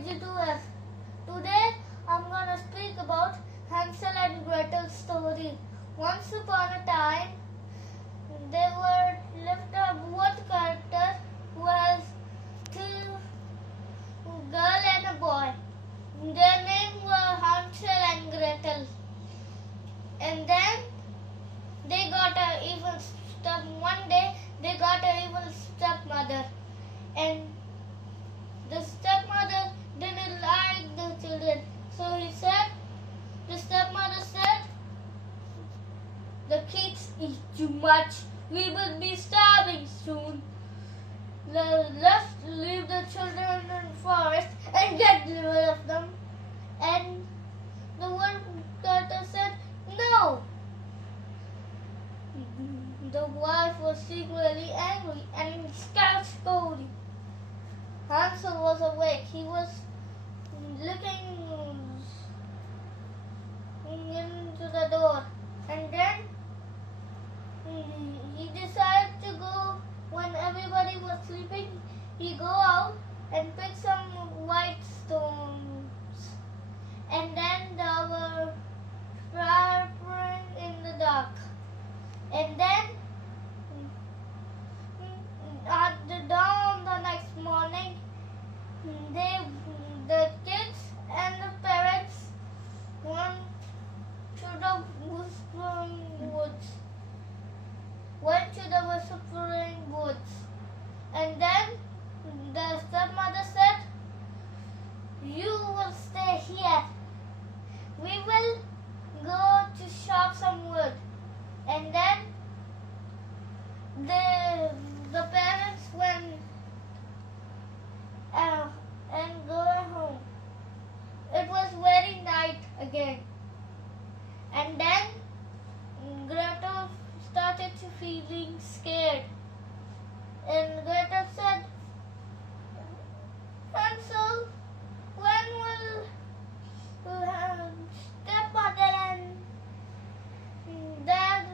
KG2F. Today I'm gonna speak about Hansel and Gretel's story. Once upon a time, there lived a woodcutter who has two girl and a boy. Their names were Hansel and Gretel. And then one day they got an evil stepmother. And the stepmother didn't like the children. So the stepmother said, the kids eat too much. We will be starving soon. Let's leave the children in the forest and get rid of them. And the woodcutter said, no. The wife was secretly angry and scolding. Hansel was awake. He was looking into the door, and then he decided to go. When everybody was sleeping, he go out and pick some white stones, and then there were sparkling in the dark. And then at the dawn the next morning, the kids and the parents went to the whispering woods. And then the stepmother said, you will stay here. We will go to chop some wood. And then the parents went and go home. It was very night again. And then Gretel started to feeling scared. And Gretel said, Hansel, when will stepmother and dad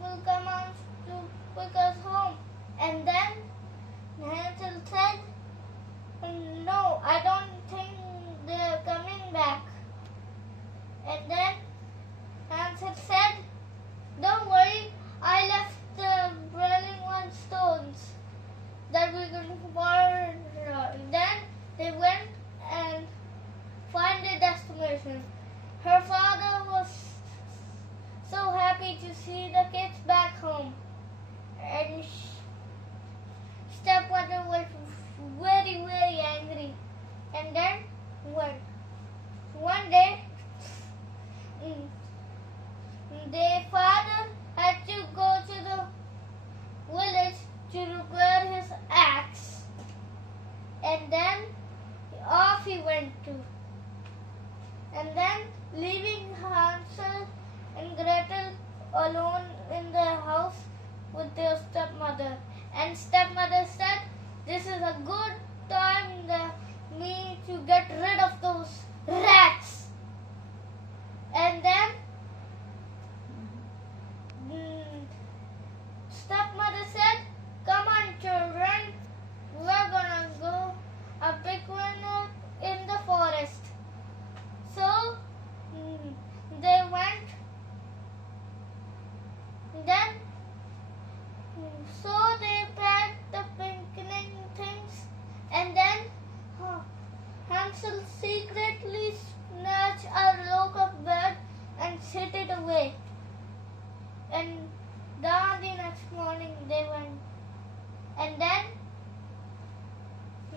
will come out to pick us home? And then Hansel said, no, I don't think they're coming back. And then Hansel said, don't worry, I left the boiling one stones that we're going to burn. Then they went and find their destination. Her father was so happy to see the kids back home, and stepmother was very, very angry. And then one day their father had to go to the village to repair his axe, and then off he went to. And then leaving Hansel and Gretel alone in their house with their stepmother. And stepmother said, this is a good time me to get rid of those rats. And then stepmother said, come on children, we're gonna go a picnic in the forest. So they went. Then they packed the picnic things, and then Hansel secretly snatched a loaf of bread and hid it away. And then the next morning they went. And then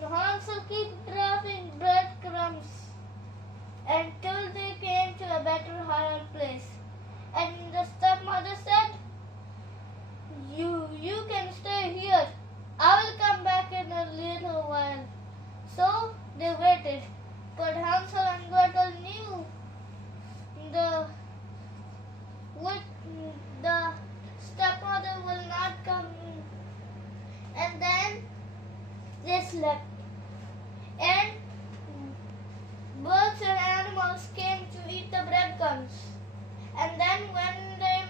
Hansel kept dropping breadcrumbs until they came to a better, higher place. And the stepmother said, you can stay here. I will come back in a little while. So they waited. But Hansel and Gretel knew the stepmother will not come. And then they slept. And birds and animals came to eat the breadcrumbs. And then when they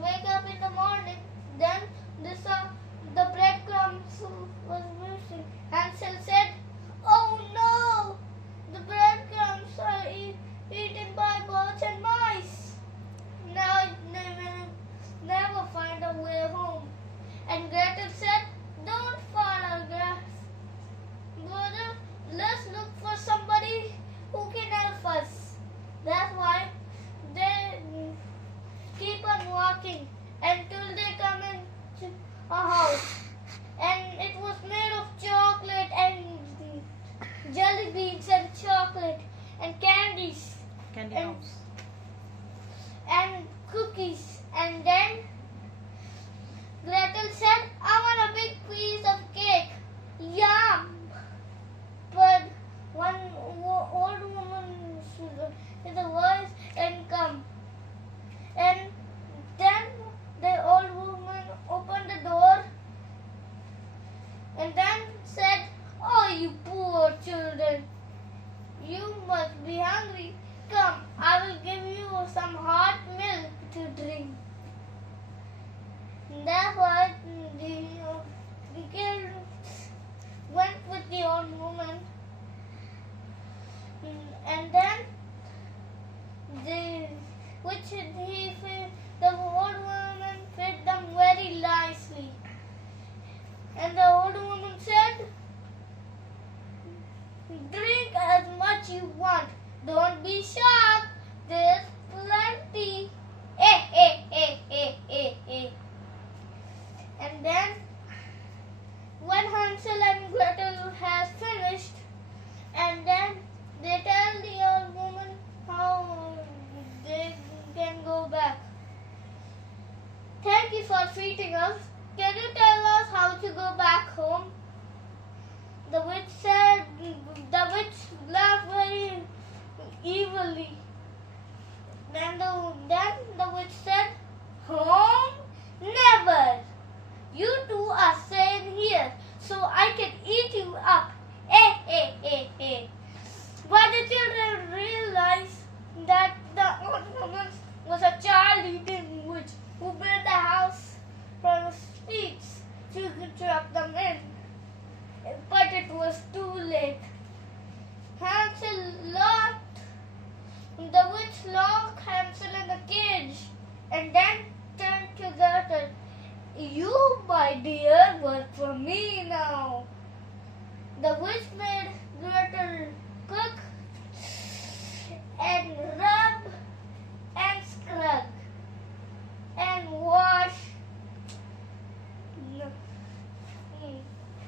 wake up in the morning, then they saw the breadcrumbs was missing. Hansel said, house, and it was made of chocolate and jelly beans and chocolate and candies Candy and, house. and cookies. And then Gretel said, I want a big piece of cake. Yum! But one old woman with a voice and come. And then the old woman opened the door and then said, oh, you poor children, you must be hungry. Come, I will give you some hot milk to drink. And that's why the kid went with the old woman. And then the old woman fed them very nicely. And the old woman said, drink as much you want. Don't be shocked. There's plenty. And then when Hansel and Gretel has finished, and then they tell the old woman how they can go back. Thank you for feeding us. Can you tell us how to go back home? The witch laughed very evilly. Then the witch said, home? Never. You two are staying here so I can eat you up. But the children realized that the old woman was a child-eating witch who built the house from sweets to trap them in. But it was too late. Hansel locked the witch locked Hansel in the cage and then turned to Gretel. You, my dear, work for me now. The witch made Gretel cook and rub and scrub and wash.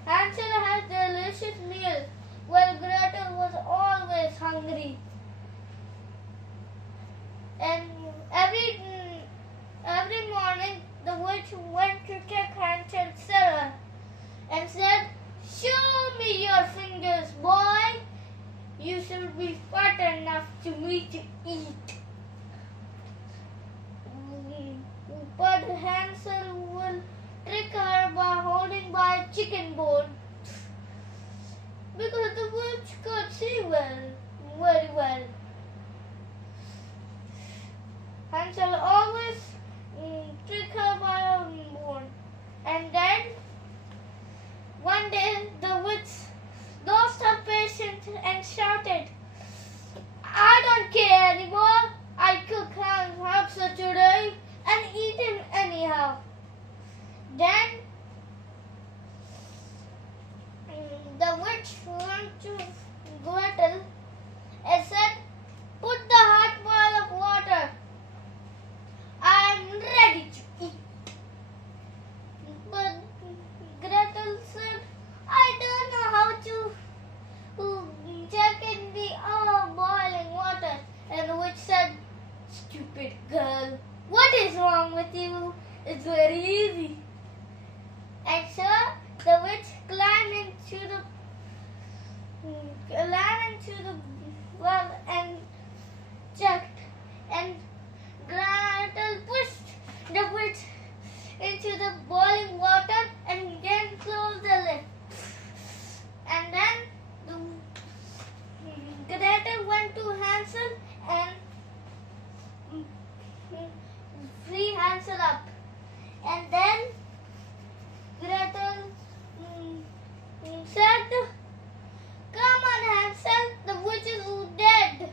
Hansel had a delicious meal while Gretel was always hungry. And every morning the witch went to check Hansel's cellar and said, show me your fingers, boy. You should be fat enough to me to eat. But Hansel will trick her by holding by a chicken bone because the witch could see very well. Hansel always trick her by a bone. And then one day the witch lost her patience and shouted, I don't care anymore. I cook hamster today and eat him anyhow. Then the witch went to Gretel and said, put the hot boil of water. I'm ready to eat. But Gretel said, I don't know how to check in the boiling water. And the witch said, stupid girl, what is wrong with you? It's very easy. And so the witch climbed into the well and checked, and Gretel pushed the witch into the boiling water and then closed the lid. And then Gretel went to Hansel and free Hansel up. And then Gretel said, come on Hansel, the witch is dead.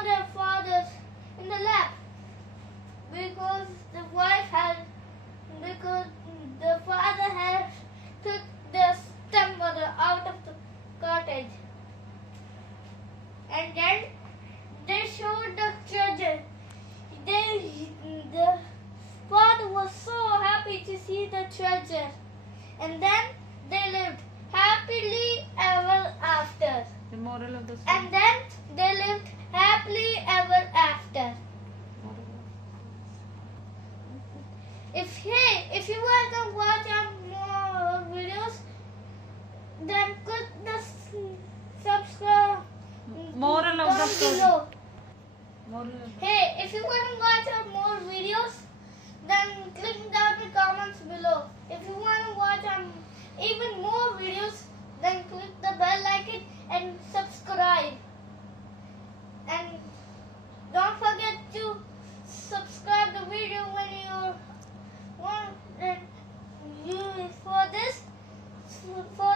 saw their fathers in the lab because the father had took the stepmother out of the cottage. And then they showed the treasure. The father was so happy to see the treasure. And then they lived happily ever after. The moral of the story. And then they lived happily ever after. If you want to watch more videos, then click the subscribe Moral of the down story. below. Moral of the Hey, if you want to watch more videos, then click down the comments below. If you want to watch even more videos, then click the bell icon and subscribe. And don't forget to subscribe the video when you want for this. For